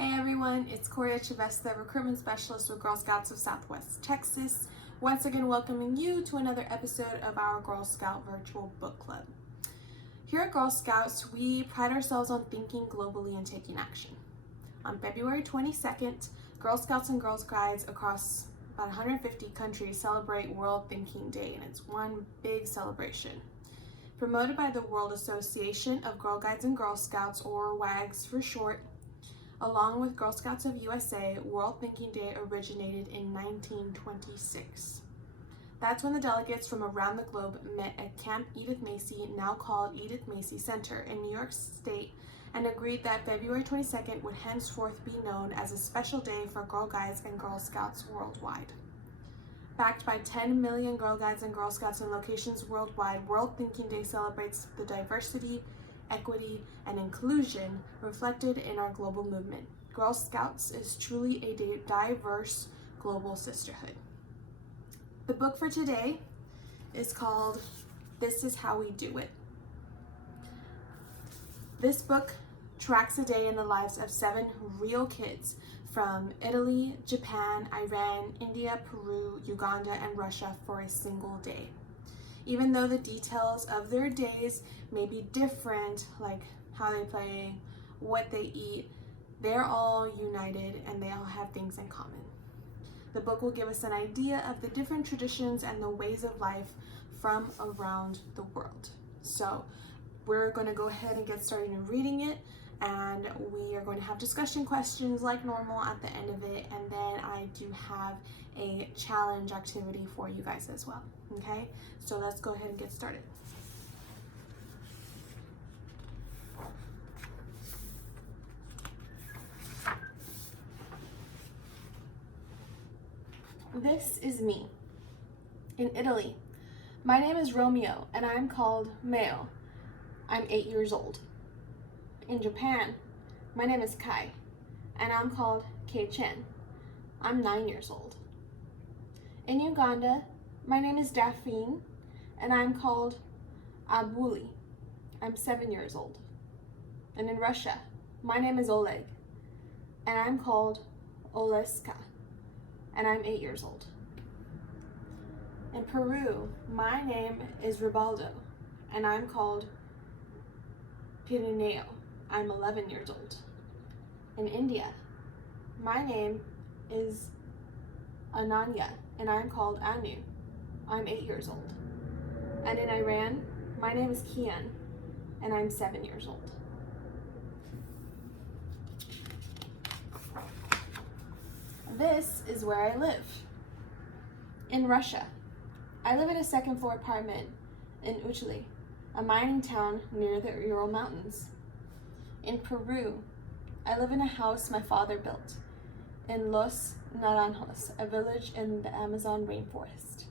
Hey everyone, it's Coria Chavesta, recruitment specialist with Girl Scouts of Southwest Texas. Once again, welcoming you to another episode of our Girl Scout Virtual Book Club. Here at Girl Scouts, we pride ourselves on thinking globally and taking action. On February 22nd, Girl Scouts and Girl Guides across about 150 countries celebrate World Thinking Day, and it's one big celebration. Promoted by the World Association of Girl Guides and Girl Scouts, or WAGs for short, along with Girl Scouts of USA, World Thinking Day originated in 1926. That's when the delegates from around the globe met at Camp Edith Macy, now called Edith Macy Center in New York State, and agreed that February 22nd would henceforth be known as a special day for Girl Guides and Girl Scouts worldwide. Backed by 10 million Girl Guides and Girl Scouts in locations worldwide, World Thinking Day celebrates the diversity, equity, and inclusion reflected in our global movement. Girl Scouts is truly a diverse global sisterhood. The book for today is called This Is How We Do It. This book tracks a day in the lives of 7 real kids from Italy, Japan, Iran, India, Peru, Uganda, and Russia for a single day. Even though the details of their days may be different, like how they play, what they eat, they're all united and they all have things in common. The book will give us an idea of the different traditions and the ways of life from around the world. So we're going to go ahead and get started in reading it, and we are going to have discussion questions like normal at the end of it, and then I do have a challenge activity for you guys as well. Okay, so let's go ahead and get started. This is me. In Italy, my name is Romeo and I'm called Meo. I'm 8 years old. In Japan, my name is Kai and I'm called Kei-Chen. I'm 9 years old. In Uganda, my name is Daphne and I'm called Abuli. I'm 7 years old. And in Russia, my name is Oleg and I'm called Oleska and I'm 8 years old. In Peru, my name is Ribaldo and I'm called Pirineo. I'm 11 years old. In India, my name is Ananya and I'm called Anu. I'm 8 years old. And in Iran, my name is Kian and I'm 7 years old. This is where I live. In Russia, I live in a second-floor apartment in Uchli, a mining town near the Ural Mountains. In Peru, I live in a house my father built in Los Naranjos, a village in the Amazon rainforest.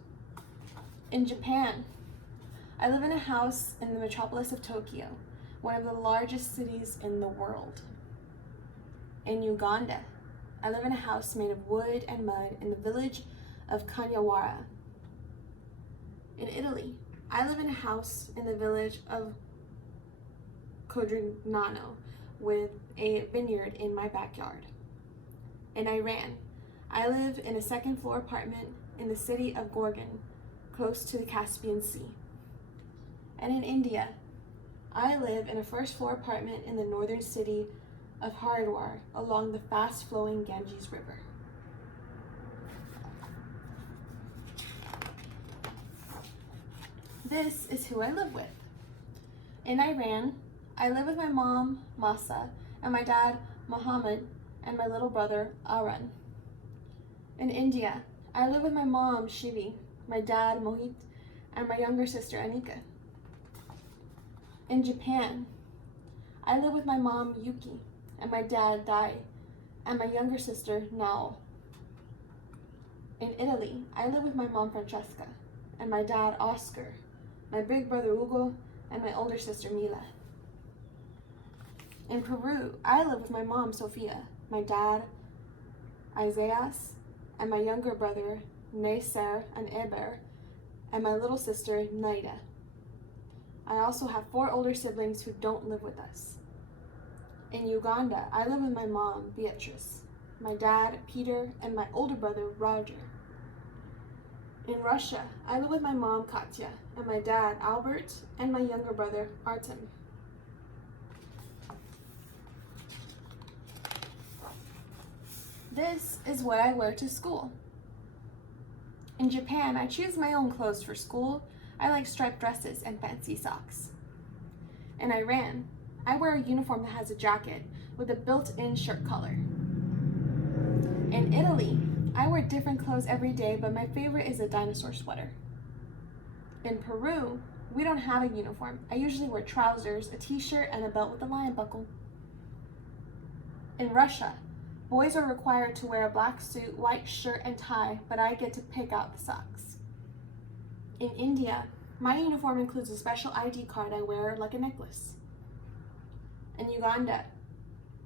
In Japan, I live in a house in the metropolis of Tokyo, one of the largest cities in the world. In Uganda, I live in a house made of wood and mud in the village of Kanyawara. In Italy, I live in a house in the village of Codrignano with a vineyard in my backyard. In Iran, I live in a second-floor apartment in the city of Gorgan, close to the Caspian Sea. And in India, I live in a first-floor apartment in the northern city of Haridwar along the fast-flowing Ganges River. This is who I live with. In Iran, I live with my mom, Masa, and my dad, Mohammed, and my little brother, Aran. In India, I live with my mom, Shivi, my dad, Mohit, and my younger sister, Anika. In Japan, I live with my mom, Yuki, and my dad, Dai, and my younger sister, Nao. In Italy, I live with my mom, Francesca, and my dad, Oscar, my big brother, Ugo, and my older sister, Mila. In Peru, I live with my mom, Sofia, my dad, Isaias, and my younger brother, Neser and Eber, and my little sister, Naida. I also have 4 older siblings who don't live with us. In Uganda, I live with my mom, Beatrice, my dad, Peter, and my older brother, Roger. In Russia, I live with my mom, Katya, and my dad, Albert, and my younger brother, Artem. This is what I wear to school. In Japan, I choose my own clothes for school. I like striped dresses and fancy socks. In Iran, I wear a uniform that has a jacket with a built-in shirt collar. In Italy, I wear different clothes every day, but my favorite is a dinosaur sweater. In Peru, we don't have a uniform. I usually wear trousers, a t-shirt, and a belt with a lion buckle. In Russia, boys are required to wear a black suit, white shirt, and tie, but I get to pick out the socks. In India, my uniform includes a special ID card I wear like a necklace. In Uganda,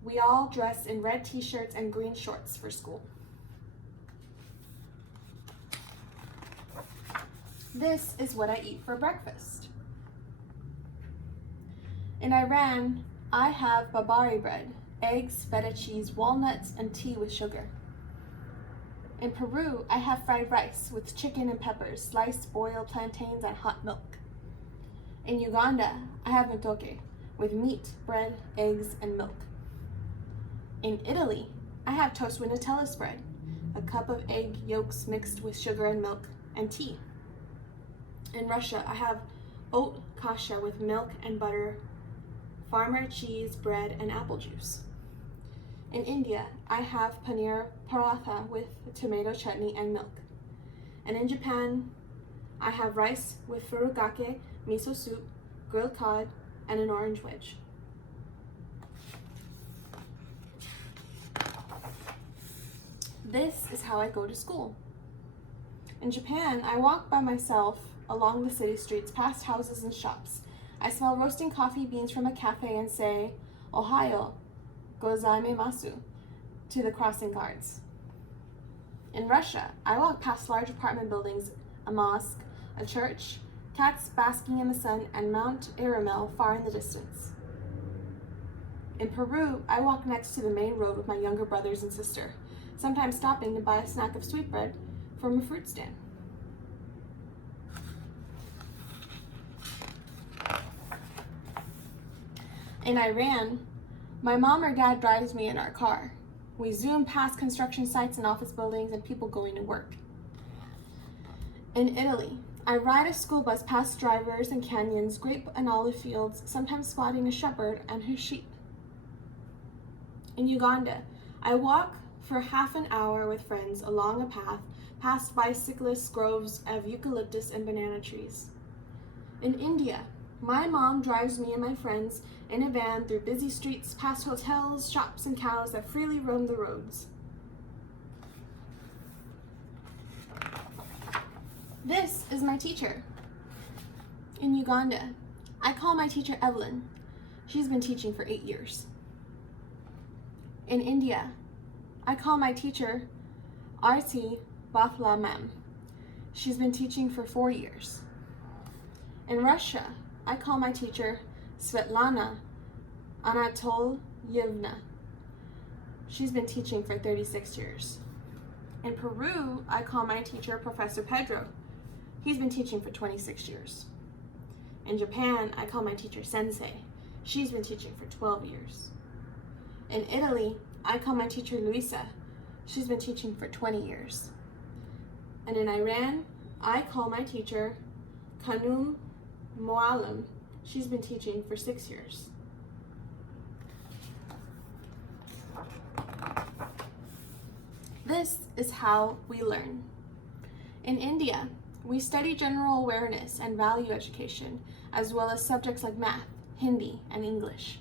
we all dress in red t-shirts and green shorts for school. This is what I eat for breakfast. In Iran, I have babari bread, eggs, feta cheese, walnuts, and tea with sugar. In Peru, I have fried rice with chicken and peppers, sliced boiled plantains, and hot milk. In Uganda, I have matoke with meat, bread, eggs, and milk. In Italy, I have toast with Nutella spread, a cup of egg yolks mixed with sugar and milk, and tea. In Russia, I have oat kasha with milk and butter, farmer cheese, bread, and apple juice. In India, I have paneer paratha with tomato chutney and milk. And in Japan, I have rice with furikake, miso soup, grilled cod, and an orange wedge. This is how I go to school. In Japan, I walk by myself along the city streets, past houses and shops. I smell roasting coffee beans from a cafe and say, "Ohayo gozaimashita," to the crossing guards. In Russia, I walk past large apartment buildings, a mosque, a church, cats basking in the sun, and Mount Aramel far in the distance. In Peru, I walk next to the main road with my younger brothers and sister, sometimes stopping to buy a snack of sweetbread from a fruit stand. In Iran, my mom or dad drives me in our car. We zoom past construction sites and office buildings and people going to work. In Italy, I ride a school bus past drivers and canyons, grape and olive fields, sometimes spotting a shepherd and his sheep. In Uganda, I walk for half an hour with friends along a path, past bicyclists, groves of eucalyptus and banana trees. In India, my mom drives me and my friends in a van through busy streets, past hotels, shops, and cows that freely roam the roads. This is my teacher. In Uganda, I call my teacher Evelyn. She's been teaching for 8 years. In India, I call my teacher Arti Bathla Ma'am. She's been teaching for 4 years. In Russia, I call my teacher Svetlana Anatolyevna. She's been teaching for 36 years. In Peru, I call my teacher Professor Pedro. He's been teaching for 26 years. In Japan, I call my teacher Sensei. She's been teaching for 12 years. In Italy, I call my teacher Luisa. She's been teaching for 20 years. And in Iran, I call my teacher Kanum Moalim. She's been teaching for 6 years. This is how we learn. In India, we study general awareness and value education, as well as subjects like math, Hindi, and English.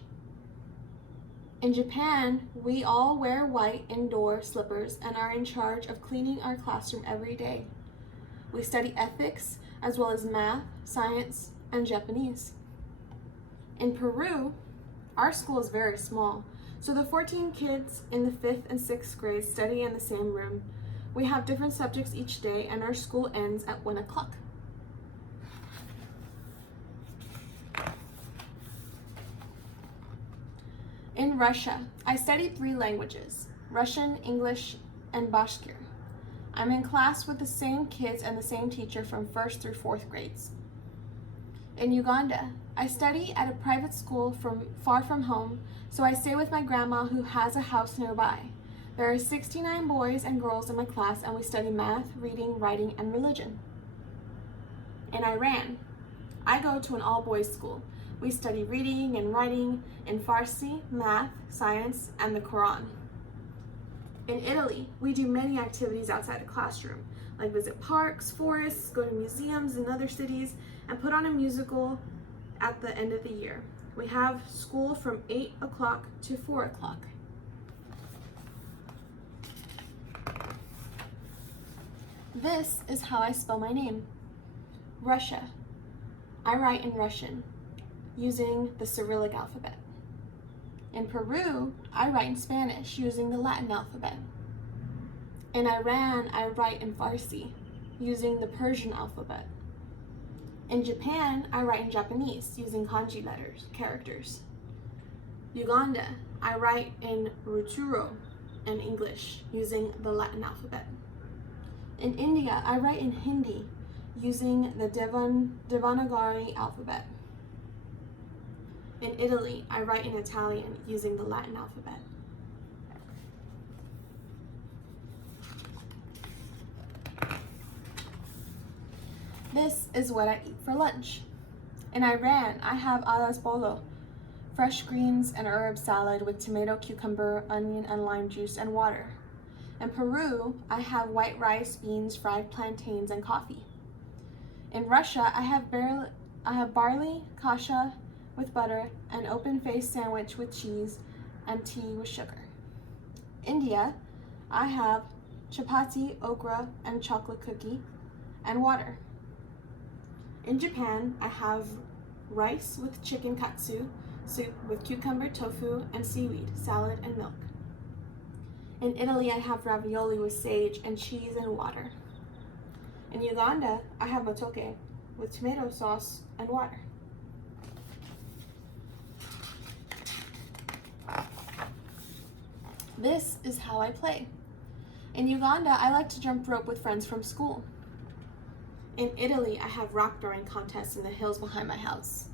In Japan, we all wear white indoor slippers and are in charge of cleaning our classroom every day. We study ethics, as well as math, science, and Japanese. In Peru, our school is very small, so the 14 kids in the 5th and 6th grades study in the same room. We have different subjects each day, and our school ends at 1 o'clock. In Russia, I studied 3 languages, Russian, English, and Bashkir. I'm in class with the same kids and the same teacher from 1st through 4th grades. In Uganda, I study at a private school far from home, so I stay with my grandma who has a house nearby. There are 69 boys and girls in my class, and we study math, reading, writing, and religion. In Iran, I go to an all-boys school. We study reading and writing in Farsi, math, science, and the Quran. In Italy, we do many activities outside the classroom, like visit parks, forests, go to museums in other cities, and put on a musical at the end of the year. We have school from 8 o'clock to 4 o'clock. This is how I spell my name. Russia. I write in Russian, using the Cyrillic alphabet. In Peru, I write in Spanish, using the Latin alphabet. In Iran, I write in Farsi, using the Persian alphabet. In Japan, I write in Japanese, using kanji characters. Uganda, I write in Ruturo and English, using the Latin alphabet. In India, I write in Hindi, using the Devanagari alphabet. In Italy, I write in Italian, using the Latin alphabet. This is what I eat for lunch. In Iran, I have alas bolo, fresh greens and herb salad with tomato, cucumber, onion, and lime juice and water. In Peru, I have white rice, beans, fried plantains, and coffee. In Russia, I have barley, kasha with butter, an open-faced sandwich with cheese, and tea with sugar. India, I have chapati, okra, and chocolate cookie, and water. In Japan, I have rice with chicken katsu, soup with cucumber, tofu, and seaweed, salad, and milk. In Italy, I have ravioli with sage and cheese and water. In Uganda, I have matoke with tomato sauce and water. This is how I play. In Uganda, I like to jump rope with friends from school. In Italy, I have rock throwing contests in the hills behind my house.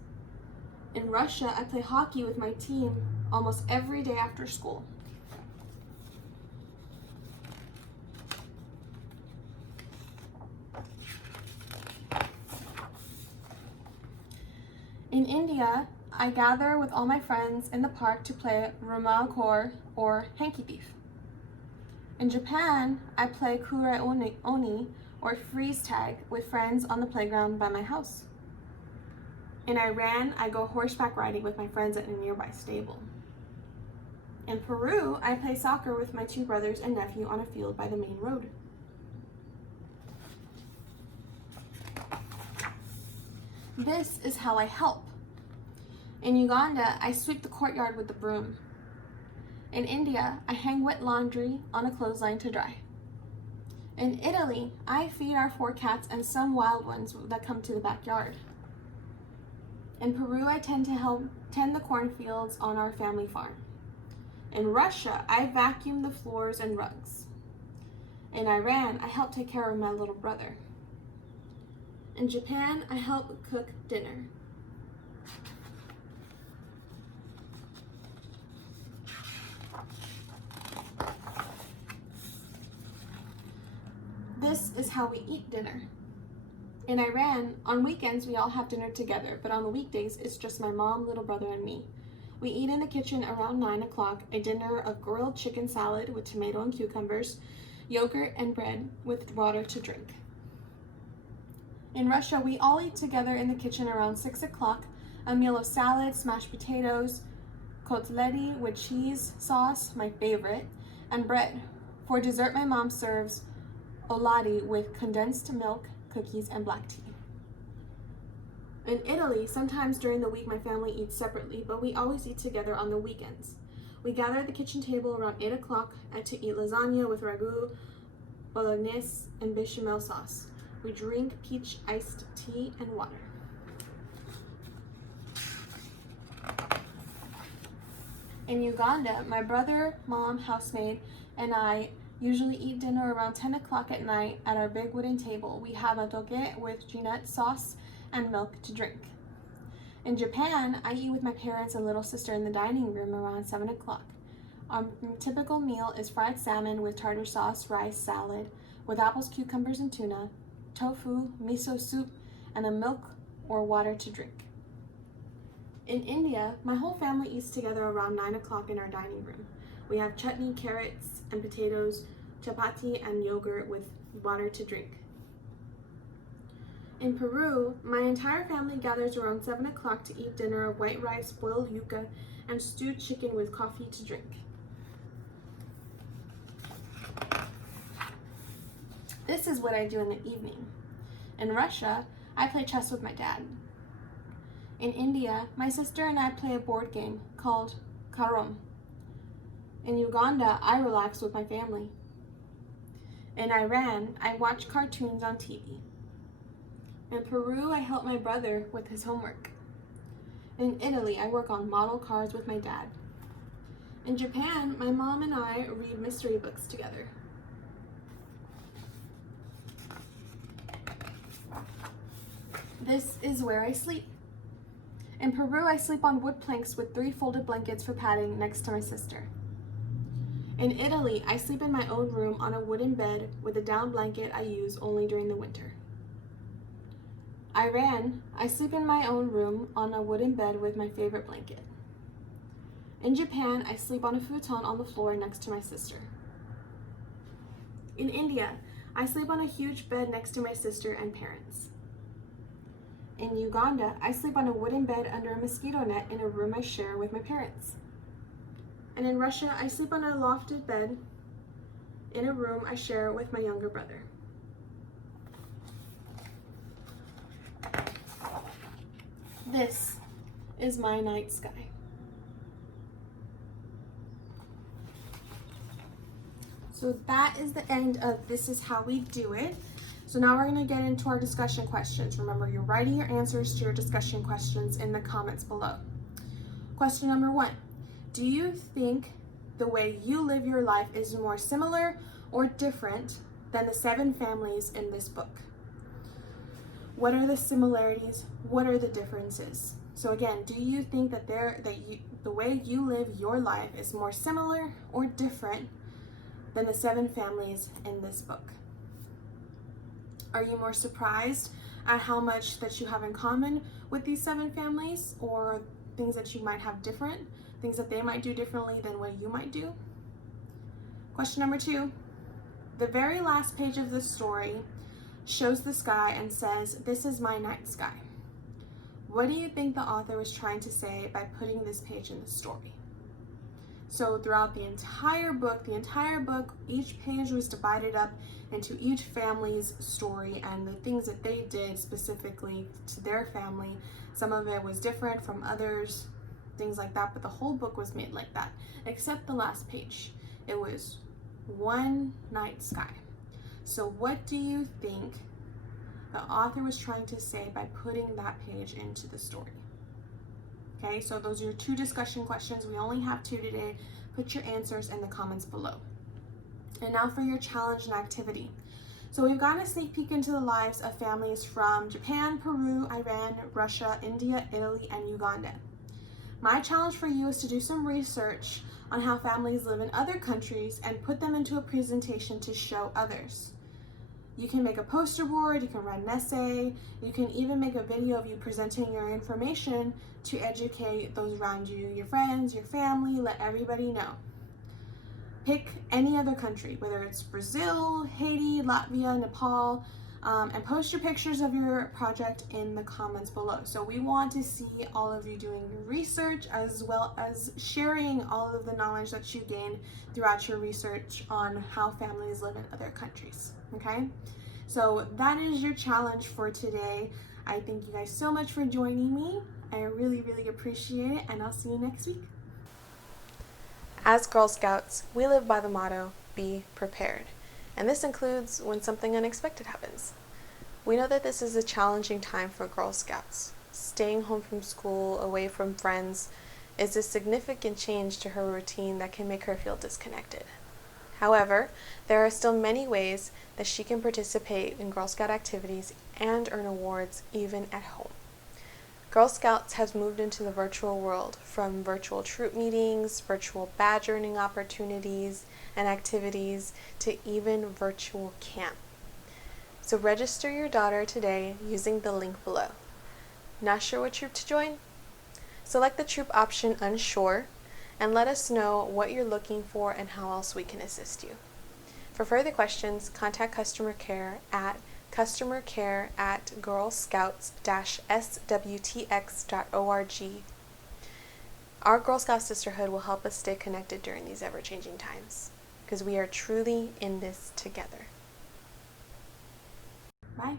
In Russia, I play hockey with my team almost every day after school. In India, I gather with all my friends in the park to play Rumal Kor or Hanky Thief. In Japan, I play Kure Oni or freeze tag with friends on the playground by my house. In Iran, I go horseback riding with my friends at a nearby stable. In Peru, I play soccer with my 2 brothers and nephew on a field by the main road. This is how I help. In Uganda, I sweep the courtyard with the broom. In India, I hang wet laundry on a clothesline to dry. In Italy, I feed our 4 cats and some wild ones that come to the backyard. In Peru, I tend to help tend the cornfields on our family farm. In Russia, I vacuum the floors and rugs. In Iran, I help take care of my little brother. In Japan, I help cook dinner. This is how we eat dinner. In Iran, on weekends we all have dinner together, but on the weekdays it's just my mom, little brother, and me. We eat in the kitchen around 9 o'clock, a dinner of grilled chicken salad with tomato and cucumbers, yogurt and bread with water to drink. In Russia, we all eat together in the kitchen around 6 o'clock, a meal of salad, smashed potatoes, kotlety with cheese sauce, my favorite, and bread. For dessert, my mom serves oladi with condensed milk, cookies, and black tea. In Italy, sometimes during the week my family eats separately, but we always eat together on the weekends. We gather at the kitchen table around 8 o'clock to eat lasagna with ragu, bolognese, and bechamel sauce. We drink peach iced tea and water. In Uganda, my brother, mom, housemaid, and I usually eat dinner around 10 o'clock at night at our big wooden table. We have a doge with ginette sauce and milk to drink. In Japan, I eat with my parents and little sister in the dining room around 7 o'clock. Our typical meal is fried salmon with tartar sauce, rice, salad, with apples, cucumbers, and tuna, tofu, miso soup, and a milk or water to drink. In India, my whole family eats together around 9 o'clock in our dining room. We have chutney, carrots, and potatoes, chapati, and yogurt with water to drink. In Peru, my entire family gathers around 7 o'clock to eat dinner of white rice, boiled yuca, and stewed chicken with coffee to drink. This is what I do in the evening. In Russia, I play chess with my dad. In India, my sister and I play a board game called Karom. In Uganda, I relax with my family. In Iran, I watch cartoons on TV. In Peru, I help my brother with his homework. In Italy, I work on model cars with my dad. In Japan, my mom and I read mystery books together. This is where I sleep. In Peru, I sleep on wood planks with 3 folded blankets for padding next to my sister. In Italy, I sleep in my own room on a wooden bed with a down blanket I use only during the winter. Iran, I sleep in my own room on a wooden bed with my favorite blanket. In Japan, I sleep on a futon on the floor next to my sister. In India, I sleep on a huge bed next to my sister and parents. In Uganda, I sleep on a wooden bed under a mosquito net in a room I share with my parents. And in Russia, I sleep on a lofted bed in a room I share with my younger brother. This is my night sky. So that is the end of This Is How We Do It. So now we're going to get into our discussion questions. Remember, you're writing your answers to your discussion questions in the comments below. Question number 1. Do you think the way you live your life is more similar or different than the 7 families in this book? What are the similarities? What are the differences? So again, do you think that the way you live your life is more similar or different than the 7 families in this book? Are you more surprised at how much that you have in common with these 7 families, or things that you might have different, things that they might do differently than what you might do? Question number 2. The very last page of the story shows the sky and says, "This is my night sky." What do you think the author was trying to say by putting this page in the story? So throughout the entire book, each page was divided up into each family's story and the things that they did specifically to their family. Some of it was different from others, things like that, but the whole book was made like that, except the last page. It was one night sky. So what do you think the author was trying to say by putting that page into the story? Okay, so those are your 2 discussion questions. We only have 2 today. Put your answers in the comments below. And now for your challenge and activity. So we've gotten a sneak peek into the lives of families from Japan, Peru, Iran, Russia, India, Italy, and Uganda. My challenge for you is to do some research on how families live in other countries and put them into a presentation to show others. You can make a poster board, you can write an essay, you can even make a video of you presenting your information to educate those around you, your friends, your family, let everybody know. Pick any other country, whether it's Brazil, Haiti, Latvia, Nepal, and post your pictures of your project in the comments below. So we want to see all of you doing your research as well as sharing all of the knowledge that you gain throughout your research on how families live in other countries, okay? So that is your challenge for today. I thank you guys so much for joining me. I really, really appreciate it, and I'll see you next week. As Girl Scouts, we live by the motto, be prepared. And this includes when something unexpected happens. We know that this is a challenging time for Girl Scouts. Staying home from school, away from friends, is a significant change to her routine that can make her feel disconnected. However, there are still many ways that she can participate in Girl Scout activities and earn awards even at home. Girl Scouts has moved into the virtual world, from virtual troop meetings, virtual badge earning opportunities and activities, to even virtual camp. So register your daughter today using the link below. Not sure what troop to join? Select the troop option Unsure and let us know what you're looking for and how else we can assist you. For further questions, contact customer care at customercare@girlscouts-swtx.org. Our Girl Scout sisterhood will help us stay connected during these ever-changing times, because we are truly in this together. Bye.